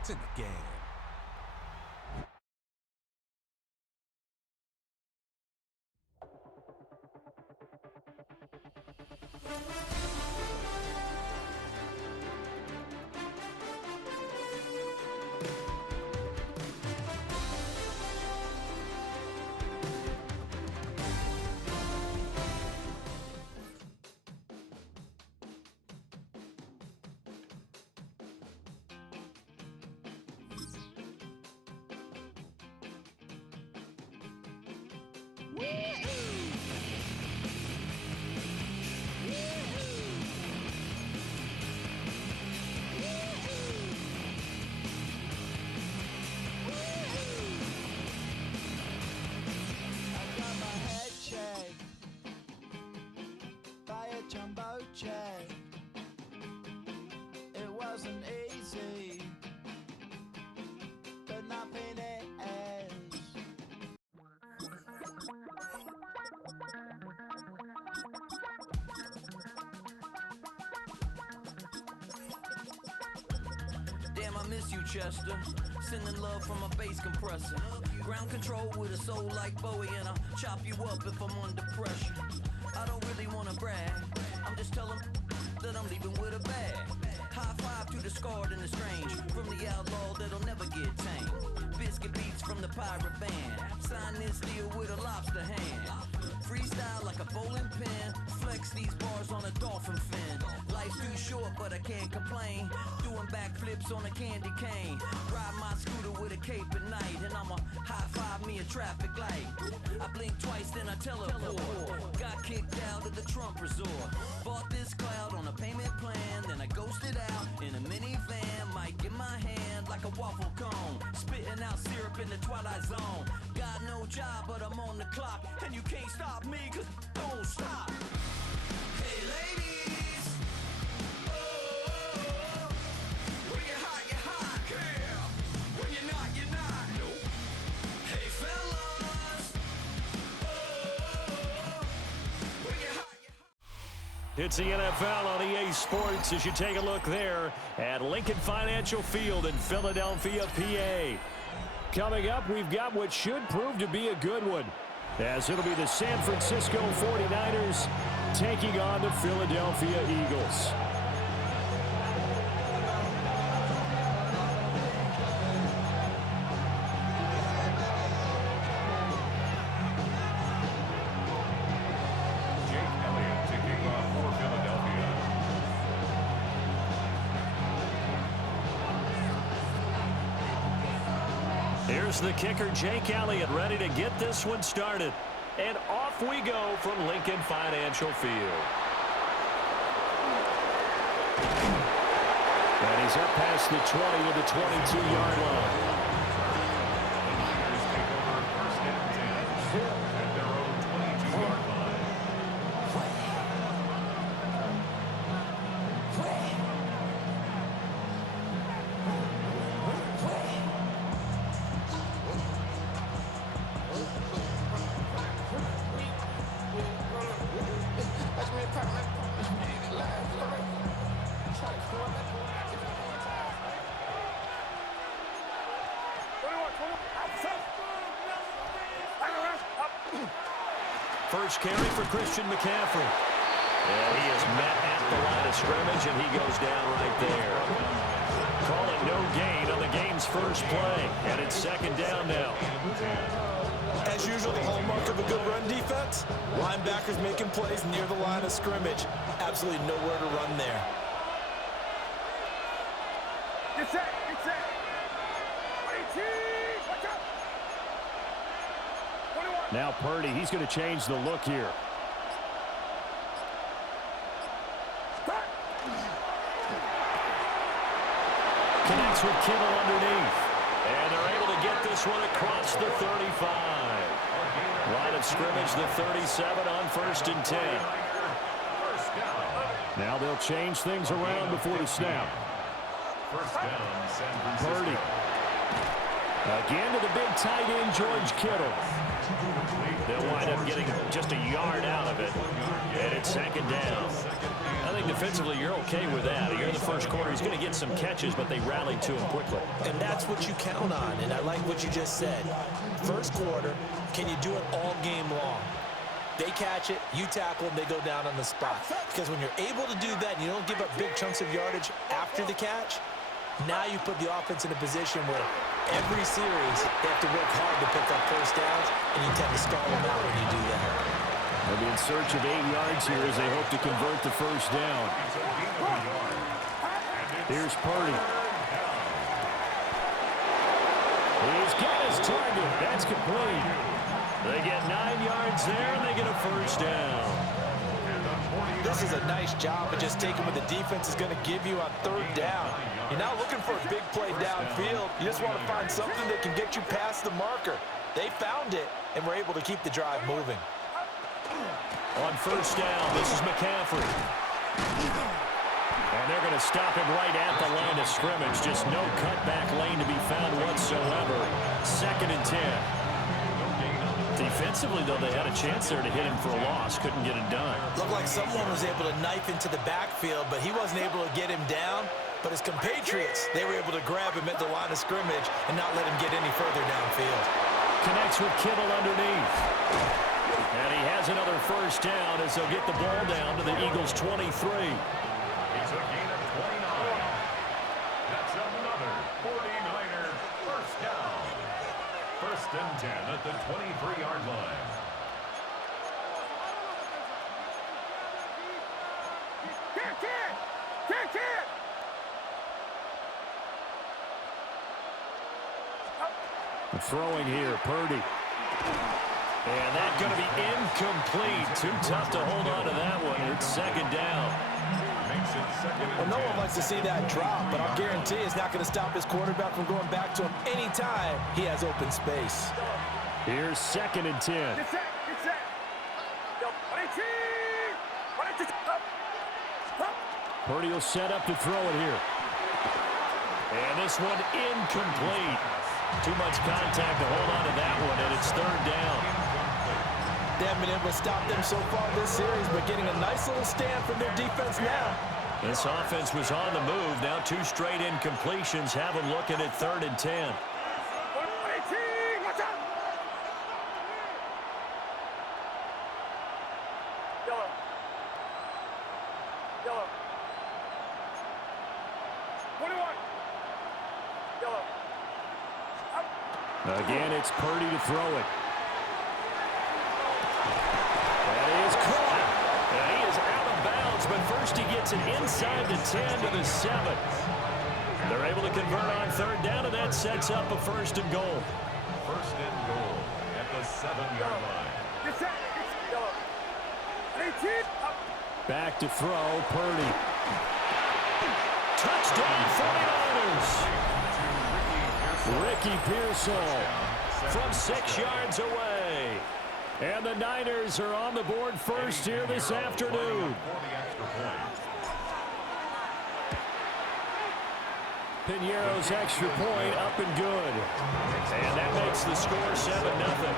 It's in the game. It wasn't easy, but nothing is. Damn, I miss you, Chester. Sending love from a bass compressor. Ground control with a soul like Bowie, and I'll chop you up if I'm under pressure. I don't really wanna brag, I'm just telling that I'm leaving with a bag. High five to the scarred and the strange, from the outlaw that'll never get tamed. Biscuit beats from the pirate band, sign this deal with a lobster hand. Freestyle like a bowling pin, flex these bars on a dolphin fin. Life's too short but I can't complain, doing backflips on a candy cane. Ride my scooter with a cape at night, and I'ma high five me a traffic light. I blink twice then I teleport, got kicked out of the Trump resort. Bought this cloud on a payment plan, then I ghosted out in a minivan. Mic in my hand like a waffle cone, spitting out syrup in the twilight zone. Got no job but I'm on the clock, and you can't stop me cause don't stop. Hey ladies, oh, when you're hot, yeah. When you're not, nope. Hey fellas, oh, when you're hot, It's the NFL on EA Sports as you take a look there at Lincoln Financial Field in Philadelphia, PA. Coming up, we've got what should prove to be a good one, as it'll be the San Francisco 49ers taking on the Philadelphia Eagles. Here's the kicker, Jake Elliott, ready to get this one started. And off we go from Lincoln Financial Field. And he's up past the 20 to the 22-yard line. At their own 22-yard line. First carry for Christian McCaffrey. And he is met at the line of scrimmage, and he goes down right there. Calling no gain on the game's first play, and it's second down now. As usual, the hallmark of a good run defense, linebackers making plays near the line of scrimmage. Absolutely nowhere to run there. Get set, get set. 18, watch out. 21. Now Purdy, he's going to change the look here. Connects with Kittle underneath. And they're able to get this one across the 35. Line of scrimmage, the 37 on 1st and 10. Now they'll change things around before the snap. First down, San Francisco. Purdy. Again to the big tight end, George Kittle. They'll wind up getting just a yard out of it. And it's second down. I think the defensively, you're okay with that. Here in the first quarter, he's going to get some catches, but they rallied to him quickly. And that's what you count on, and I like what you just said. First quarter, can you do it all game long? They catch it, you tackle them, they go down on the spot. Because when you're able to do that and you don't give up big chunks of yardage after the catch, now you put the offense in a position where every series they have to work hard to pick up first downs, and you tend to stall them out when you do that. They'll be in search of 8 yards here as they hope to convert the first down. Here's Purdy. He's got his target. That's complete. They get 9 yards there, and they get a first down. This is a nice job of just taking what the defense is going to give you on third down. You're not looking for a big play downfield. You just want to find something that can get you past the marker. They found it, and were able to keep the drive moving. On first down, this is McCaffrey. And they're going to stop him right at the line of scrimmage. Just no cutback lane to be found whatsoever. 2nd and 10. Defensively, though, they had a chance there to hit him for a loss. Couldn't get it done. Looked like someone was able to knife into the backfield, but he wasn't able to get him down. But his compatriots, they were able to grab him at the line of scrimmage and not let him get any further downfield. Connects with Kittle underneath. And he has another first down as they'll get the ball down to the Eagles' 23. It's a gain of 29. That's another 49er first down. 1st and 10 at the 23-yard line. Throwing here, Purdy. And that's going to be incomplete. Too tough to hold on to that one. It's 2nd down. Makes it 2nd and 10. Well, no one likes to see that drop, but I'll guarantee it's not going to stop his quarterback from going back to him anytime he has open space. Here's 2nd and 10. Get set. Purdy will set up to throw it here. And this one incomplete. Too much contact to hold on to that one, and it's 3rd down. They haven't been able to stop them so far this series, but getting a nice little stand from their defense now. This offense was on the move. Now 2 straight incompletions have them looking at 3rd and 10. Watch out! Yellow. 21. Yellow. Again, it's Purdy to throw it. That is caught. And he is out of bounds, but first he gets it inside the 10 to the 7. They're able to convert on 3rd down, and that sets up a 1st and goal. 1st and goal at the 7-yard line. Get set. Yellow. 18. Up. Back to throw, Purdy. Touchdown, 49ers. Ricky Pearsall from 6 yards away. And the Niners are on the board first here this afternoon. Piñeiro's extra point up and good. And that makes the score 7-0.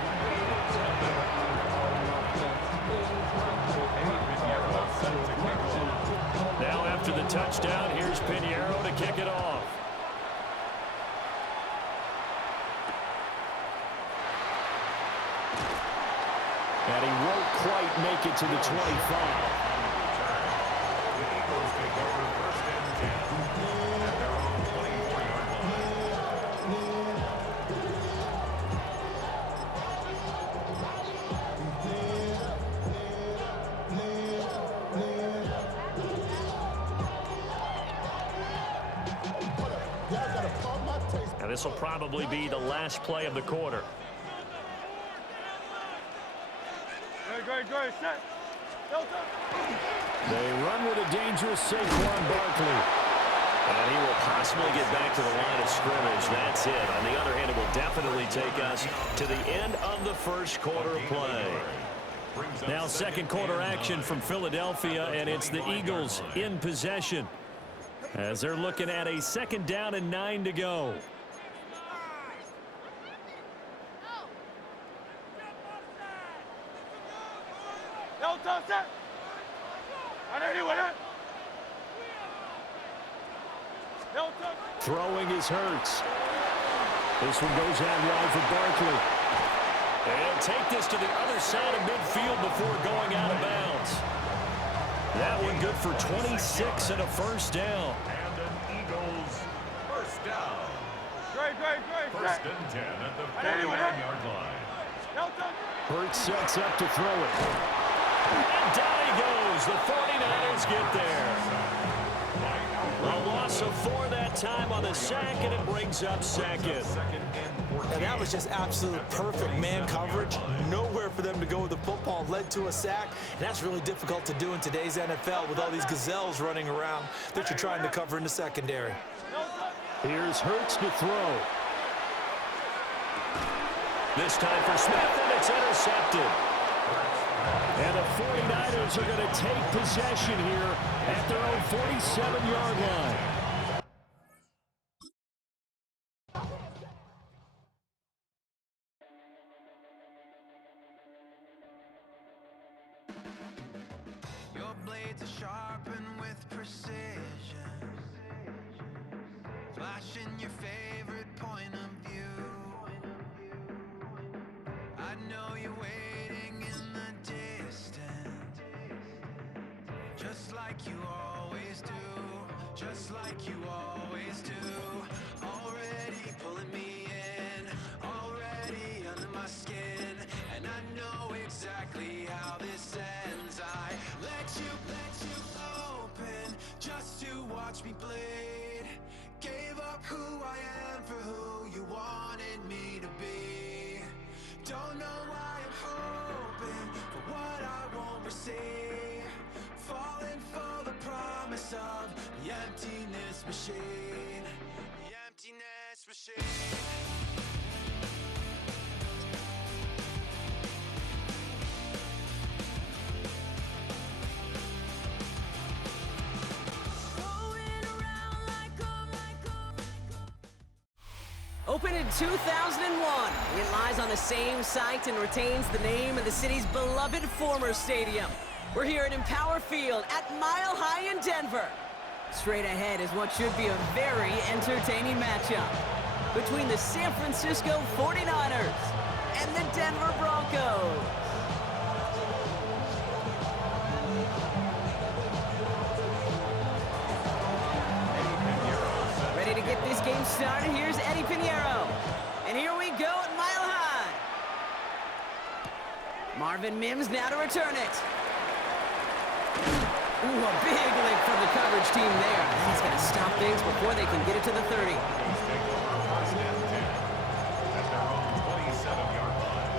Now after the touchdown, here's Piñeiro to kick it off. And he won't quite make it to the 25. The Eagles take over 1st and 10 at their own 24-yard line. And this will probably be the last play of the quarter. Go ahead, set. They run with a dangerous Saquon Barkley. And he will possibly get back to the line of scrimmage. That's it. On the other hand, it will definitely take us to the end of the first quarter play. Now 2nd quarter action from Philadelphia, and it's the Eagles in possession as they're looking at a 2nd down and 9 to go. Throwing is Hurts. This one goes out wide for Barkley. And he'll take this to the other side of midfield before going out of bounds. That one good for 26 and a first down. And an Eagles first down. Great. First and 10 at the 49-yard line. Hurts sets up to throw it. And down he goes. The 49ers get there. A loss of 4 that time on the sack, and it brings up second. And that was just absolute perfect man coverage. Nowhere for them to go with the football. Led to a sack, and that's really difficult to do in today's NFL with all these gazelles running around that you're trying to cover in the secondary. Here's Hurts to throw. This time for Smith, and it's intercepted. And the 49ers are going to take possession here at their own 47-yard line. Your blades are sharpened with precision, flashing your favorite point of view. I know you're waiting in the distance, just like you always do, just like you always do. Already pulling me in, already under my skin, and I know exactly how this ends. I let you open just to watch me bleed. Gave up who I am for who you wanted me to be. Don't know why I'm hoping for what I won't receive. Falling for the promise of the emptiness machine. The emptiness machine. Opened in 2001, it lies on the same site and retains the name of the city's beloved former stadium. We're here at Empower Field at Mile High in Denver. Straight ahead is what should be a very entertaining matchup between the San Francisco 49ers and the Denver Broncos. Ready to get this game started, here's Eddie Pinheiro. And here we go at Mile High. Marvin Mims now to return it. Ooh, a big lick from the coverage team there. He's going to stop things before they can get it to the 30. First and 10 at their own 27-yard line.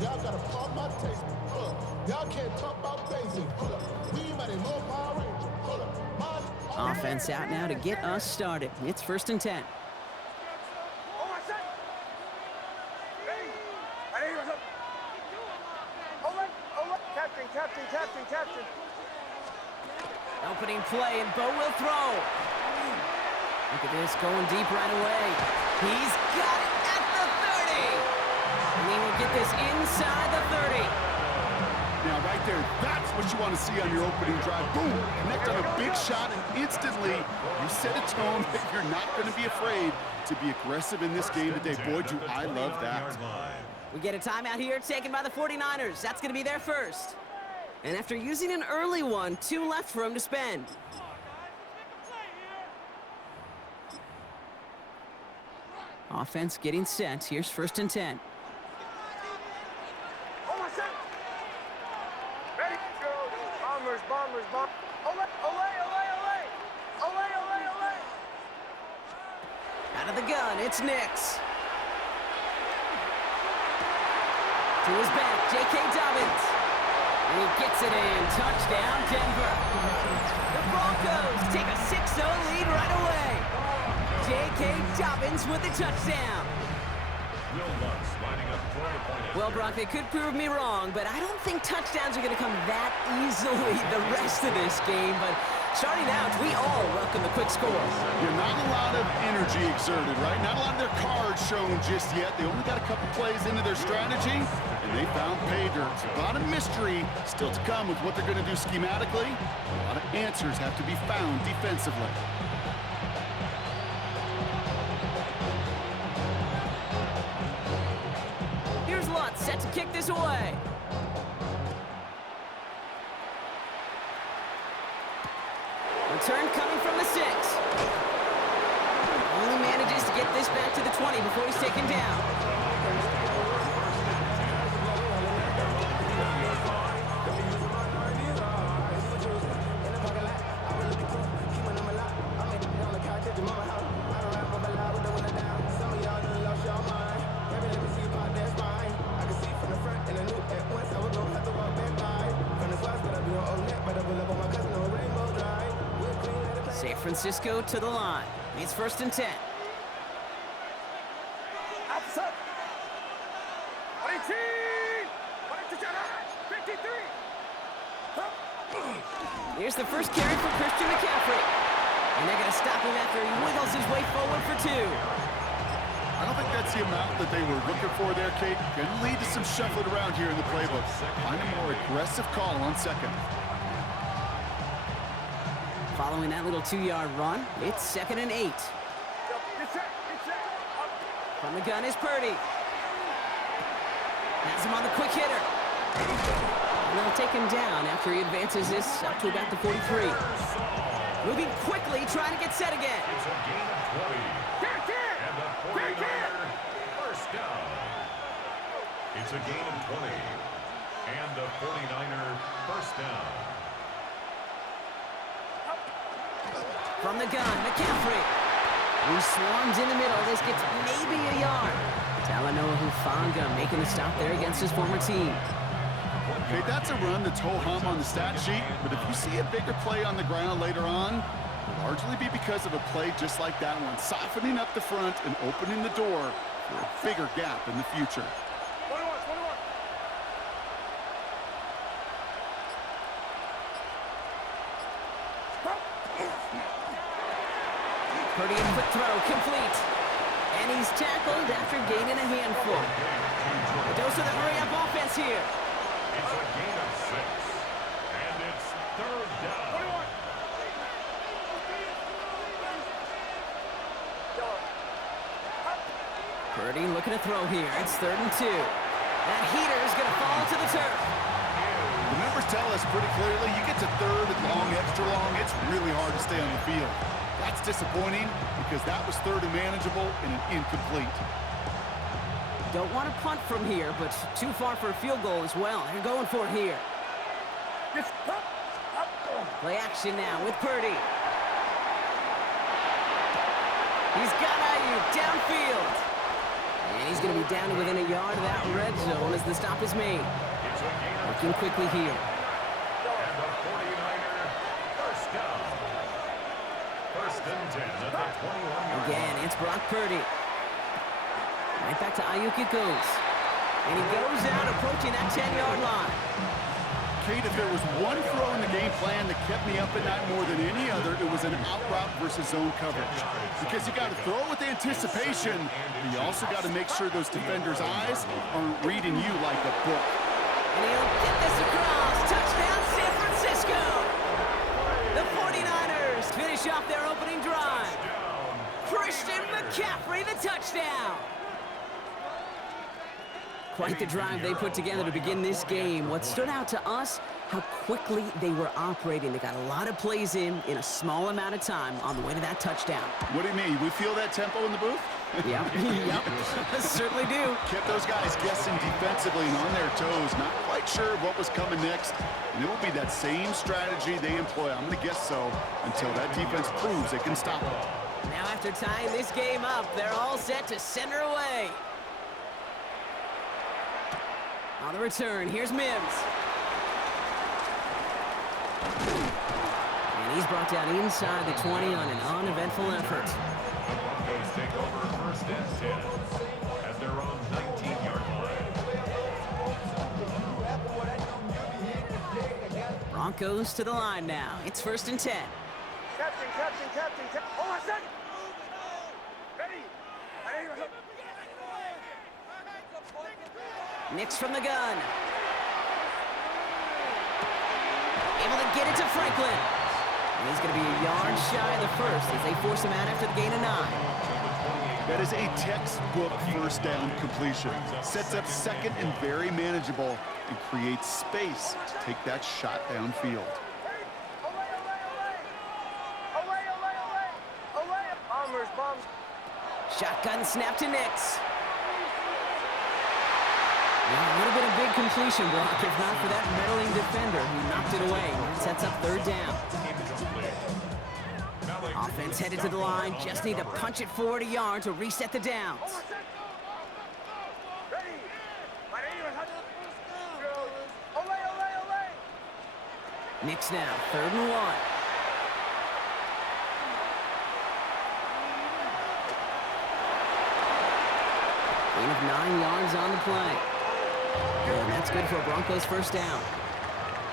Y'all gotta pump my taste. Hold up. Y'all can't talk about basic. Hold up. We might have more Power Ranger. Hold up. Offense out now to get us started. It's first and 10. Captain. Opening play, and Bo will throw. Look at this, going deep right away. He's got it at the 30. And he will get this inside the 30. Now, right there, that's what you want to see on your opening drive. Boom! Connect on a big shot, and instantly you set a tone that you're not going to be afraid to be aggressive in this game today. Boy, do I love that. We get a timeout here taken by the 49ers. That's going to be their first. And after using an early one, 2 left for him to spend. Offense getting set. Here's first and 10. Ready, go. Bombers. Ole. Out of the gun, it's Nix. To his back, J.K. Dobbins. And he gets it in. Touchdown, Denver. The Broncos take a 6-0 lead right away. J.K. Dobbins with the touchdown. Well, Brock, they could prove me wrong, but I don't think touchdowns are going to come that easily the rest of this game. But Starting out, we all welcome the quick score. Yeah, not a lot of energy exerted, right? Not a lot of their cards shown just yet. They only got a couple plays into their strategy, and they found pay dirt. A lot of mystery still to come with what they're going to do schematically. A lot of answers have to be found defensively. Here's Lutz set to kick this away. Return coming from the 6. Only manages to get this back to the 20 before he's taken down. San Francisco to the line. It's 1st and 10. Outside. 18. 53. Here's the first carry for Christian McCaffrey. And they're going to stop him after he wiggles his way forward for 2. I don't think that's the amount that they were looking for there, Kate. Going to lead to some shuffling around here in the playbook. Find a more aggressive call on 2nd. Following that little 2-yard run, it's 2nd and 8. From the gun is Purdy. Has him on the quick hitter. And they'll take him down after he advances this up to about the 43. Moving quickly, trying to get set again. It's a gain of 20. And the 49er first down. It's a gain of 20. And the 49er first down. From the gun, McCaffrey. He swarms in the middle. This gets maybe a yard. Talanoa Hufanga making the stop there against his former team. Okay, that's a run that's ho-hum on the stat sheet, but if you see a bigger play on the ground later on, it'll largely be because of a play just like that one, softening up the front and opening the door for a bigger gap in the future. 21. Purdy, a quick throw, complete. And he's tackled after gaining a handful. A dose of the hurry-up offense here. It's a gain of 6. And it's 3rd down. Purdy looking to throw here. It's 3rd and 2. That heater is going to fall to the turf. The numbers tell us pretty clearly, you get to 3rd and long, extra long, it's really hard to stay on the field. That's disappointing because that was 3rd and manageable and an incomplete. Don't want to punt from here, but too far for a field goal as well. They're going for it here. Play action now with Purdy. He's got Ayuk downfield. And he's going to be down to within a yard of that red zone as the stop is made. Working quickly here. And the 49er first down. 1st and 10 at the 21-yard Again, it's Brock Purdy. Right back to Ayuk it goes. And he goes out approaching that 10-yard line. Kate, if there was one throw in the game plan that kept me up at night more than any other, it was an out route versus zone coverage. Because you got to throw with anticipation, but you also got to make sure those defenders' eyes aren't reading you like a book. And he'll get this across. Touchdown, San Francisco. The 49ers finish off their opening drive. Christian McCaffrey, the touchdown. Quite the drive they put together to begin this game. What stood out to us, how quickly they were operating. They got a lot of plays in a small amount of time on the way to that touchdown. What do you mean? We feel that tempo in the booth? Yep, certainly do. Kept those guys guessing defensively and on their toes, not quite sure what was coming next. And it will be that same strategy they employ, I'm going to guess so, until that defense proves they can stop it. Now after tying this game up, they're all set to center away. On the return, here's Mims. And he's brought down inside the 20 on an uneventful effort. The Broncos take over 1st and 10 at their own 19-yard line. Broncos to the line now. It's 1st and 10. Captain. Hold on a second. Ready? Nix from the gun. Able to get it to Franklin. And he's going to be a yard shy of the first as they force him out after the gain of 9. That is a textbook first down completion. Sets up second and very manageable and creates space to take that shot downfield. Shotgun snap to Nix. Yeah, a little bit of big completion block, if not for that meddling defender who knocked it away. And sets up 3rd down. Offense headed to the line. Just need to punch it forward a yard to reset the downs. Nix now, 3rd and 1. Gain of 9 yards on the play. And that's good for a Broncos first down.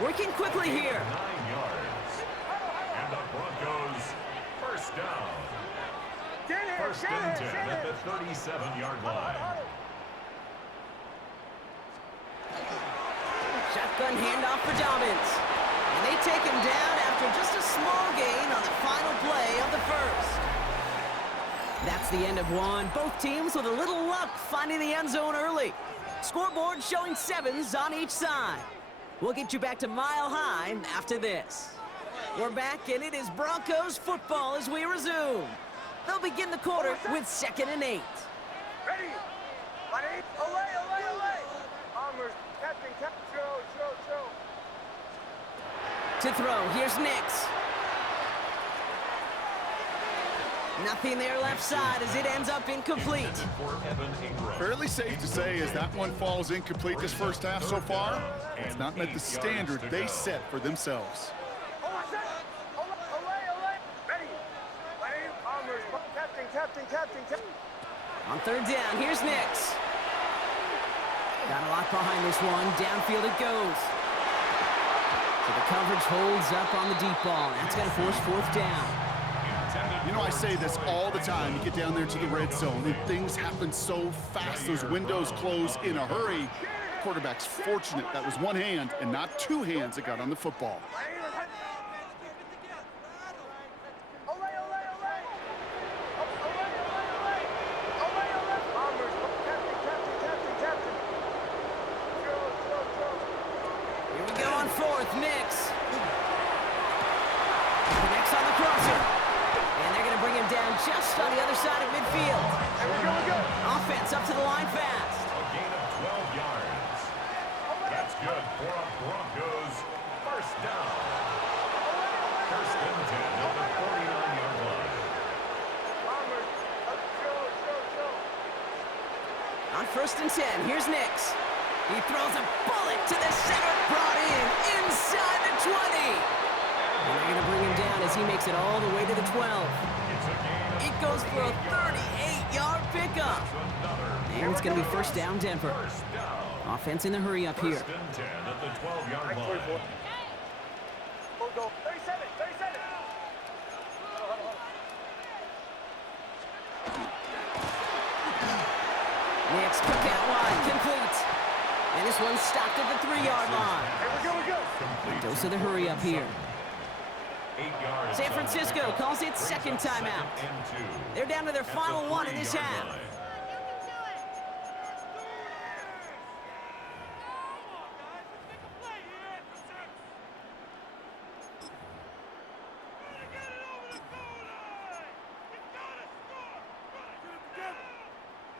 Working quickly here. 9 yards. And the Broncos first down. First and 10 at the 37-yard line. Shotgun handoff for Dobbins. And they take him down after just a small gain on the final play of the first. That's the end of one. Both teams with a little luck finding the end zone early. Scoreboard showing 7s on each side. We'll get you back to Mile High after this. We're back, and it is Broncos football as we resume. They'll begin the quarter with 2nd and 8. Ready? Away. Armors, Captain, throw. To throw, here's Nix. Nothing there left side as it ends up incomplete. Fairly safe to say as that one falls incomplete this first half so far, it's not met the standard they set for themselves. Captain. On 3rd down, here's Nix. Got a lot behind this one. Downfield it goes. So the coverage holds up on the deep ball. That's going to force 4th down. You know, I say this all the time. You get down there to the red zone, and things happen so fast. Those windows close in a hurry. Quarterback's fortunate that was one hand and not 2 hands that got on the football. Here we go on 4th, Nix. Connects on the crosser. And they're going to bring him down just on the other side of midfield. We go. Offense up to the line fast. A gain of 12 yards. That's good for a Broncos first down. First and 10 at the 49-yard line. On 1st and 10, here's Nix. He throws a bullet to the center, brought in inside the 20. And they're going to bring him down as he makes it all the way to the 12. It goes for a 38-yard pickup. And it's going to be first down, Denver. Offense in the hurry up here. First and 10 at the 12-yard line. Go. 37. Nix, kick out wide, complete. And this one's stopped at the 3-yard line. We go. Dose of the hurry up here. 8 yards. San Francisco calls it second timeout. They're down to their final one in this half.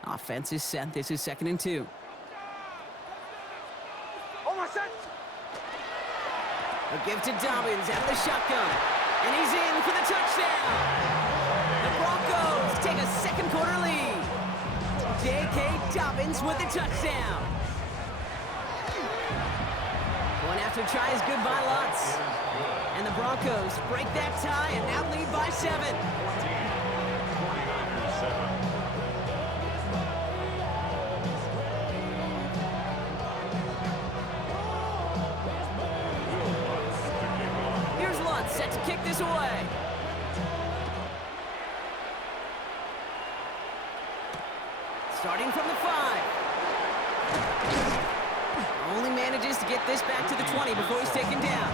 Offense is set. This is 2nd and 2. A give to Dobbins out of the shotgun. And he's in for the touchdown. The Broncos take a second quarter lead. J.K. Dobbins with the touchdown. One after try is good by Lutz. And the Broncos break that tie and now lead by 7. 49ers 7. Here's Lutz set to kick this away. Starting from the 5. Only manages to get this back to the 20 before he's taken down.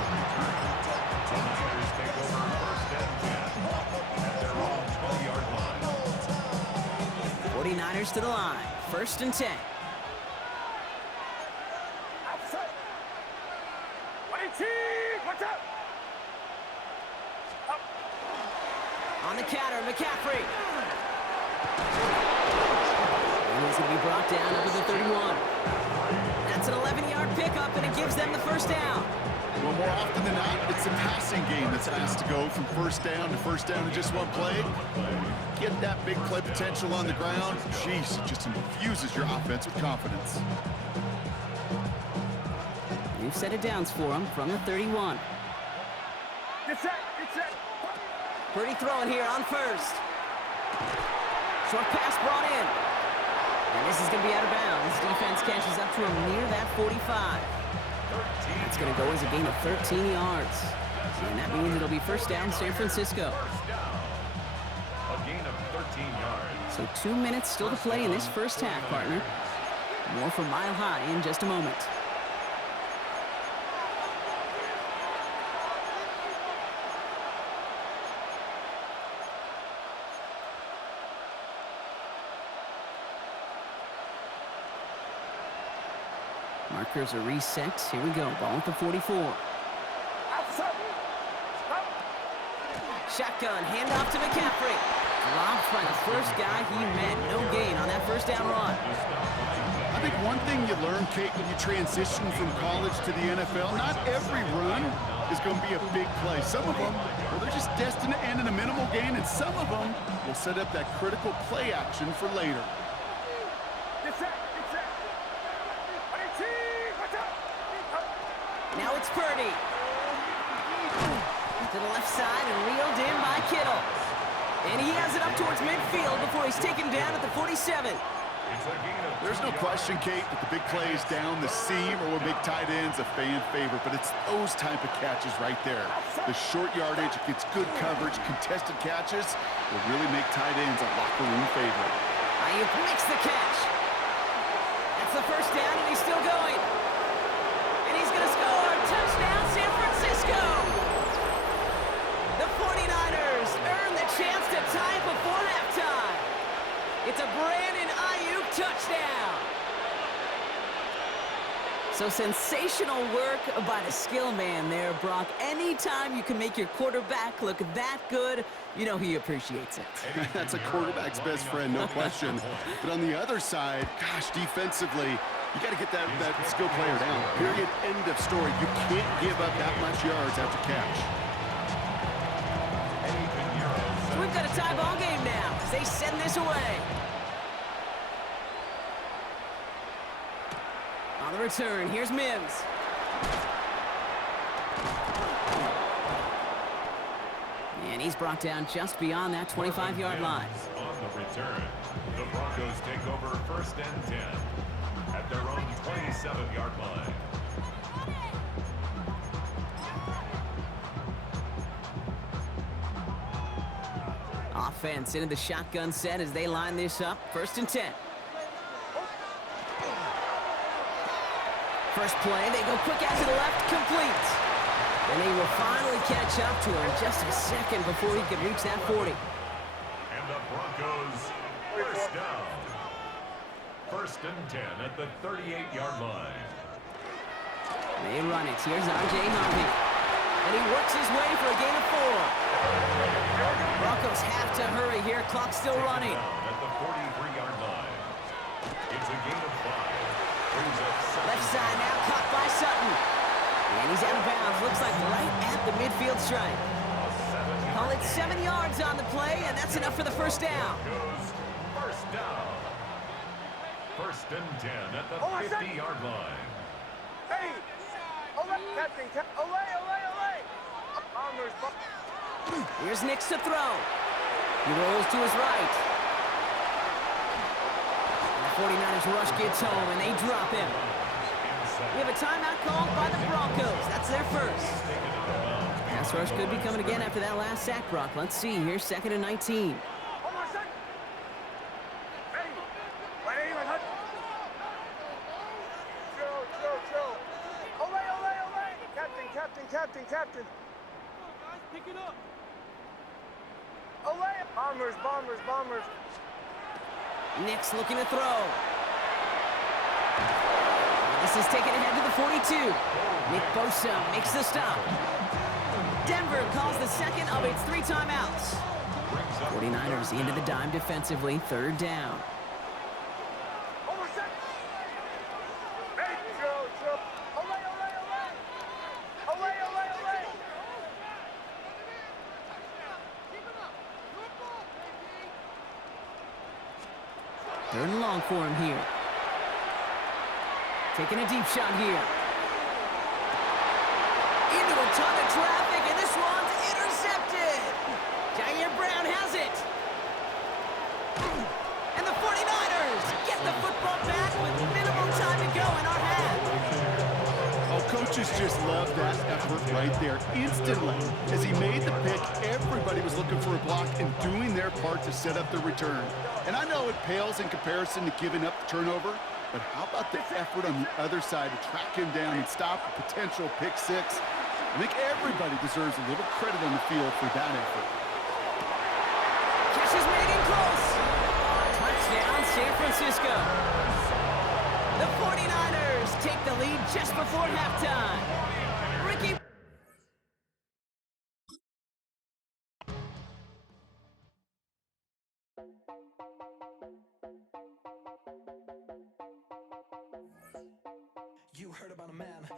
The Niners take over first and 10 at their own 20-yard line. 49ers to the line. First and 10. Outside. 18. Watch out. Up. On the counter, McCaffrey. And he's going to be brought down over the 31. That's an 11-yard pickup, and it gives them the first down. Well, more often than not, it's a passing game that's asked to go from first down in just one play. Get that big play potential on the ground. Jeez, it just infuses your offense with confidence. New set of downs for him from the 31. Get set. Get set. Purdy throwing here on first. Short pass brought in. And this is going to be out of bounds. Defense catches up to him near that 45. It's going to go as a gain of 13 yards. And that means it'll be first down San Francisco. First down. A gain of 13 yards. So 2 minutes still to play in this first half, partner. More from Mile High in just a moment. Markers are reset. Here we go. Ball at the 44. Outside. Up. Shotgun. Handoff to McCaffrey. Dropped by the first guy he met. No gain on that first down run. I think one thing you learn, Kate, when you transition from college to the NFL, not every run is going to be a big play. Some of them, well, they're just destined to end in a minimal gain, and some of them will set up that critical play action for later. Get set. Get set. 18. Watch out. Up. Now it's Purdy. To the left side and reeled in by Kittle. And he has it up towards midfield before he's taken down at the 47. There's no question, Kate, that the big plays down the seam or what make tight ends a fan favorite, but it's those type of catches right there. The short yardage, it gets good coverage, contested catches will really make tight ends a locker room favorite. Ayuk makes the catch. That's the first down, and he's still going. And he's going to score. Touchdown, San Francisco. The 49ers earn the chance to tie it before halftime. It's a Brandon Ayuk touchdown. So sensational work by the skill man there, Brock. Anytime you can make your quarterback look that good, you know he appreciates it. That's a quarterback's best friend, no question. But on the other side, gosh, defensively, you got to get that skill player down. Period, end of story. You can't give up that much yards after catch. So we've got a tie ball game now as they send this away. On the return, here's Mims. And he's brought down just beyond that 25-yard line. On the return, the Broncos take over first and 10 at their own 27-yard line. Offense into the shotgun set as they line this up. First and 10. First play, they go quick out to the left, complete. And they will finally catch up to him just a second before he could reach that 40. And the Broncos first down. First and 10 at the 38-yard line. They run it. Here's R.J. Harvey. And he works his way for a gain of 4. Broncos have to hurry here. Clock's still running. At the 43-yard line. It's a gain of 5. Left side now caught by Sutton. And he's out of bounds. Looks like right at the midfield stripe. Call it 7 yards on the play, and that's enough for the first down. First down. First and 10 at the 50-yard line. Hey. Ole. Catching. Ole. Here's Nix to throw. He rolls to his right. And the 49ers rush gets home, and they drop him. We have a timeout called by the Broncos. That's their first. Pass rush could be coming again after that last sack, Brock. Let's see. Here's second and 19. Hold on a second. Ready. captain. Come on, guys, pick it up. Olay! Bombers. Nick's looking to throw. This is taken ahead to the 42. Nick Bosa makes the stop. Denver calls the second of its 3 timeouts. 49ers into the dime defensively, 3rd down. Over set. Hey, Joe. Olay. Keep it up. Good ball, baby. 3rd and long for him here. Taking a deep shot here. Into a ton of traffic, and this one's intercepted. Jair Brown has it. And the 49ers get the football back with minimal time to go in our half. Oh, coaches just love that effort right there. Instantly, as he made the pick, everybody was looking for a block and doing their part to set up the return. And I know it pales in comparison to giving up the turnover, but how about the effort on the other side to track him down and stop a potential pick 6? I think everybody deserves a little credit on the field for that effort. Catch is made in close. Touchdown, San Francisco. The 49ers take the lead just before halftime. Ricky. You heard about a man